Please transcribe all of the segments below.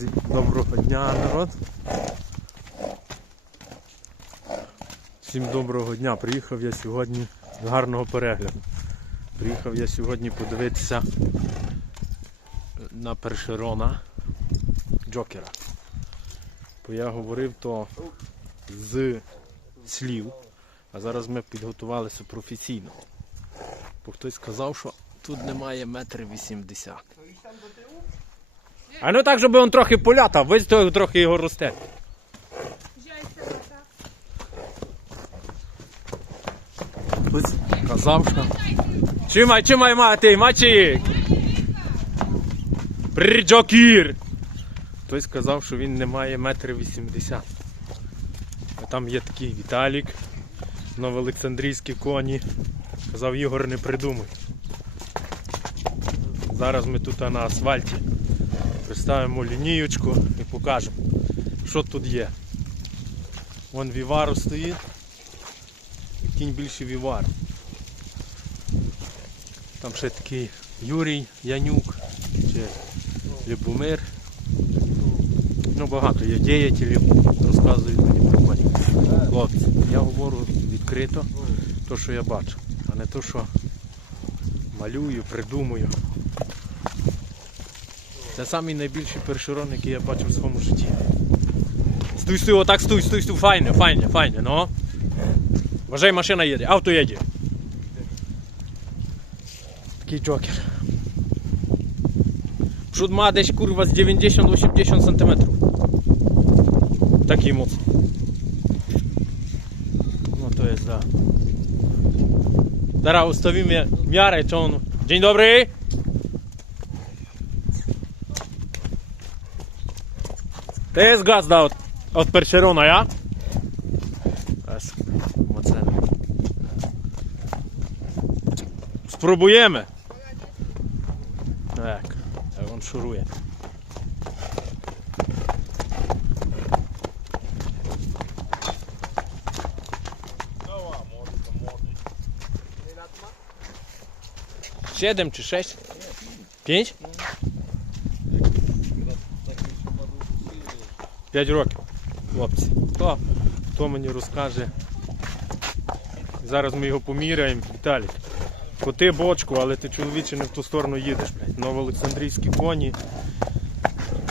Доброго дня, народ. Всім доброго дня. Приїхав я сьогодні з гарного перегляду. Приїхав я сьогодні подивитися на першерона Джокера. Бо я говорив то з слів, а зараз ми підготувалися професійно. Бо хтось сказав, що тут немає метр вісімдесят. А ну так, щоб він трохи полятав, ви трохи його росте. Казав, що. Чимай, чимай мати, мачик! Приджокір! Хтось сказав, що він не має метрів вісімдесят. А там є такий Віталік, новоолександрійські коні. Казав Ігор, не придумай. Зараз ми тут на асфальті. Представимо лінієчку і покажемо, що тут є. Вон Віваро стоїть. Кінь більше Вівар. Там ще такий Юрій Янюк чи Любомир. Ну багато є діятелів, розказують мені про коні. Хлопці, я говорю відкрито, то що я бачу, а не то, що малюю, придумую. Це самий найбільший першерон, який я бачив в своєму житті. Стуй, стуй, отак стуй, стуй, стуй, файне, файне, файне, ну. Вважай, машина їде, авто їде. Такий джокер. Przód ma dесь kurwa z 90-80 cm. Taki mocny. No to jest da. Teraz ustawimy miarę, czy on... Dzień dobry! To jest gazda od, od Percherona, ja? Spróbujemy. Tak, jak on szuruje. Siedem czy sześć? Pięć? П'ять років, хлопці. Хто, хто мені розкаже? Зараз ми його поміряємо, Віталік. Коти бочку, але ти чоловіче не в ту сторону їдеш, блядь. Новоолександрійські коні.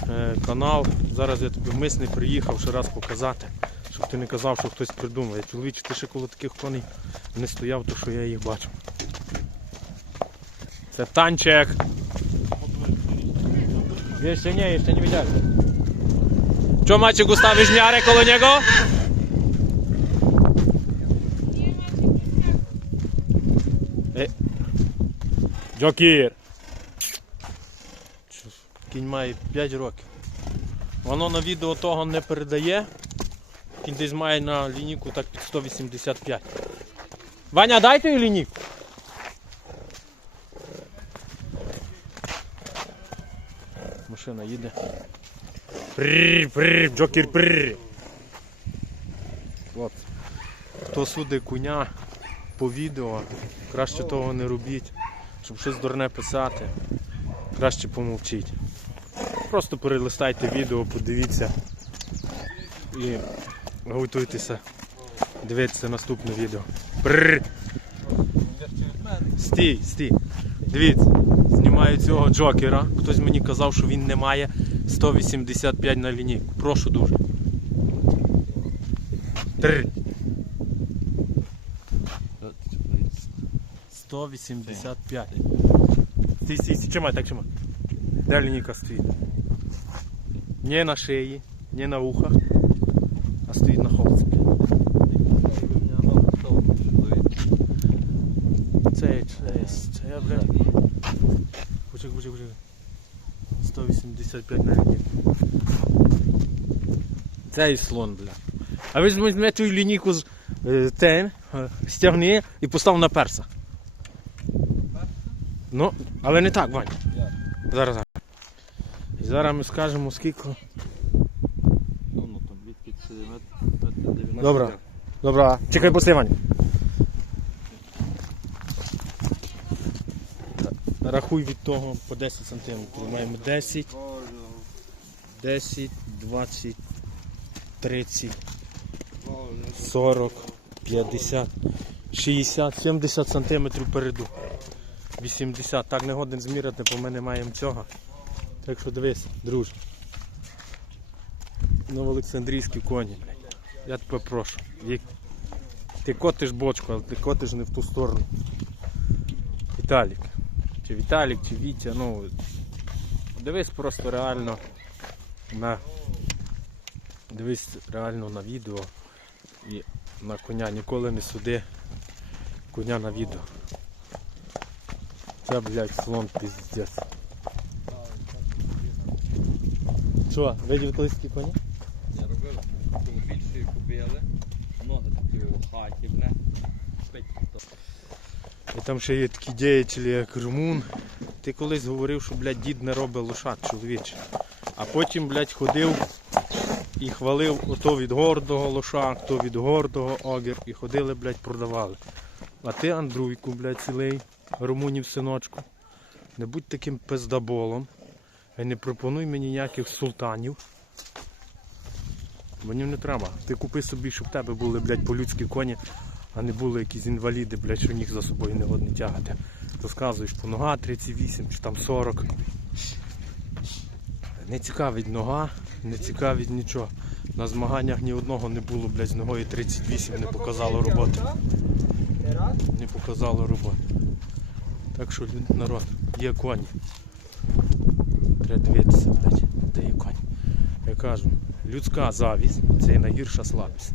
Е, канал. Зараз я тобі вмисний приїхав ще раз показати, щоб ти не казав, що хтось придумав. Чоловіче, ти ще коло таких коней не стояв, то що я їх бачу. Це танчик. Jeszcze nie, jeszcze nie widziałem. Co Maciek ustawisz miarę koło niego? Джокір. Кінь має 5 років. Воно на відео того не передає. Кінь десь має на лінійку так під 185. Ваня, дайте їй лінійку. Машина їде. Прррр, прррр, Джокер прррр. Хлопці. Хто судить коня по відео, краще того не робіть, щоб щось дурне писати, краще помовчіть. Просто перелистайте відео, подивіться і готуйтеся дивитися наступне відео. Прррр. Стій, стій. Дивіться, знімаю цього джокера. Хтось мені казав, що він не має 185 на лінійку. Прошу дуже. Тррр. 185. Стій, стій, стій, чимай, так чимай. Де лінійка стоїть? Не на шиї, не на ухах, а стоїть на холці. Це, це, це, блядь. Почекай, почекай, почекай. 185 на лінійку. Цей слон, бля. А ви візьмете цю лінійку з е, е, стягни і постав на перса. Ну, але не так, Ваня. Зараз. зараз. І зараз ми скажемо скільки. Ну, там відпід метр 90. Добре. Добре. Чекай, пусти, Ваня. Рахуй від того по 10 см. Маємо 10, 10, 20, 30, 40, 50, 60, 70 сантиметрів переду. 80. Так не годен зміряти, бо ми не маємо цього. Так що дивись, друже. Новоолександрійські коні. Я тебе прошу. Ти котиш бочку, але ти котиш не в ту сторону. Віталік. Чи Віталік, чи Вітя, ну. Дивись просто реально на. Дивись реально на відео і на коня. Ніколи не суди коня на відео. Це, блядь, слон піздець. Що, видів колись коні? Я робив коло більшої купили. Ноги такі у хаті, бля. Шпить. І там ще є такі діячі, як Румун. Ти колись говорив, що, блядь, дід не робить лошад, чоловіче. А потім, блядь, ходив і хвалив ото від гордого лоша, то від гордого огір. І ходили, блядь, продавали. А ти, Андрійку, блядь, цілий, румунів синочку. Не будь таким пиздаболом. І не пропонуй мені ніяких султанів. Мені не треба. Ти купи собі, щоб в тебе були, блядь, по-людськи коні, а не були якісь інваліди, блядь, що ніг за собою не годні тягати. Розказуєш по нога 38 чи там 40. Не цікавить нога, не цікавить нічого. На змаганнях ні одного не було, блядь, з ногою 38 не показало роботи. Не показало роботи. Так що народ, є коні. Треба дивитися, блядь, де є коні. Я кажу, людська завість це найгірша слабість.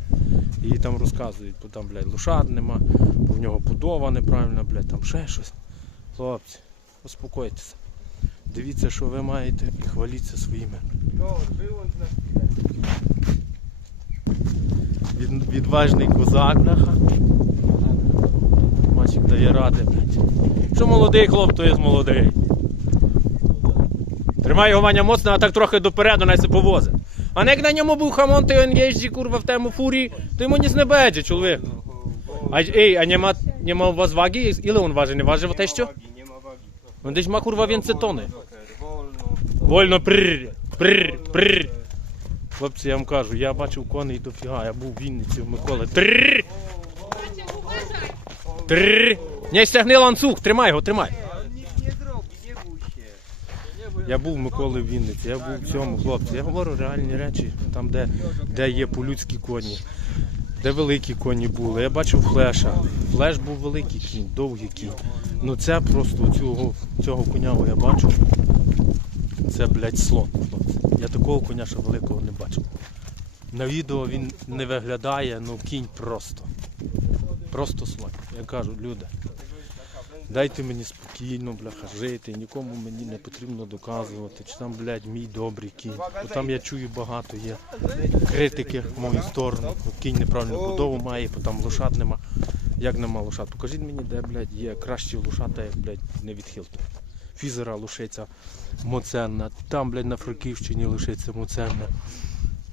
І там розказують, бо там, блядь, лошад нема, бо в нього будова неправильна, блядь, там ще щось. Хлопці, успокойтеся. Дивіться, що ви маєте і хваліться своїми. Від, відважний козак, бляха. Мачик дає ради, блядь. Що молодий хлоп, то є молодий. Тримай його Ваня моцно, а так трохи допереду, най се повозить. А не як на ньому був хамон, то він їжджі, курва, в тему то йому ніц не będzie, чоловік. Вольно прррр. Хлопці, я вам кажу, я бачив коней дофіга, я був в Вінниці в. Трррр, трррр. Не стягни ланцюг, тримай його, тримай. On nic nie zrobi, nie bój się. Я був Миколи в Вінниці, я був в цьому, хлопці. Я говорю реальні речі, там, де, де є по-людські коні, де великі коні були. Я бачив флеша. Флеш був великий кінь, довгий кінь. Ну це просто цього, цього коня я бачу. Це, блядь, слон. хлопці. Я такого коня ще великого не бачив. На відео він не виглядає, ну кінь просто. Просто слон. Я кажу, люди. Дайте мені спокійно, бляха, жити, нікому мені не потрібно доказувати, чи там, блядь, мій добрий кінь. Бо там я чую багато є критики в мою сторону. Кінь неправильну будову має, бо там лошад нема. Як нема лошад? Покажіть мені, де, блядь, є кращі лошата, як, блядь, не від Хілтона. Фізера лошиця моценна, там, блядь, на Франківщині лошиця моценна.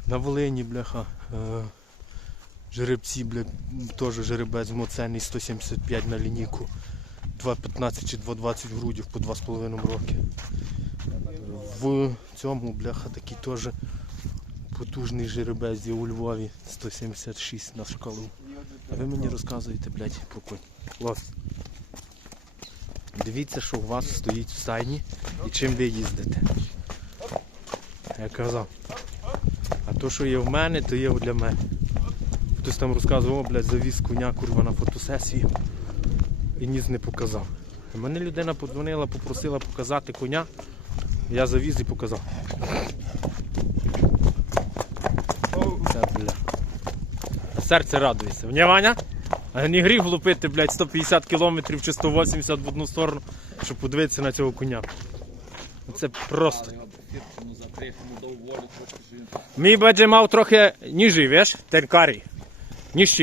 На Волині, бляха. Е- жеребці, блядь, теж жеребець моценний 175 на лінійку. 2,15 чи 2,20 грудів по 2,5 роки. В цьому, бляха, такий теж потужний жеребець є у Львові 176 на шкалу. А ви мені розказуєте, блядь, про конь. Лос. Дивіться, що у вас стоїть в стайні і чим ви їздите. Я казав. А то, що є в мене, то є для мене. Хтось там розказував, блядь, завіз коня курва на фотосесію і ніц не показав. Мене людина подзвонила, попросила показати коня. Я завіз і показав. Серце радується. А не гріх влупити, блядь, 150 кілометрів чи 180 в одну сторону, щоб подивитися на цього коня. Це просто. Мій będzie мав трохи ніжий,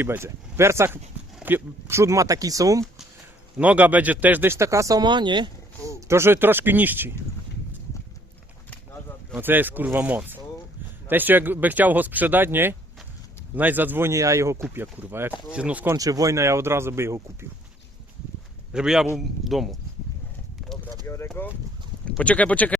będzie. W percach pi- przód ma taki sam, noga będzie też gdzieś taka sama, nie? To, że troszkę niższy. No to jest kurwa moc. Teściu jakby chciał go sprzedać, nie? Znaj zadzwoni, ja jego kupię, kurwa. Jak się no skończy wojna, ja od razu by jego kupił. Żeby ja był w domu. Dobra, biorę go. Poczekaj, poczekaj.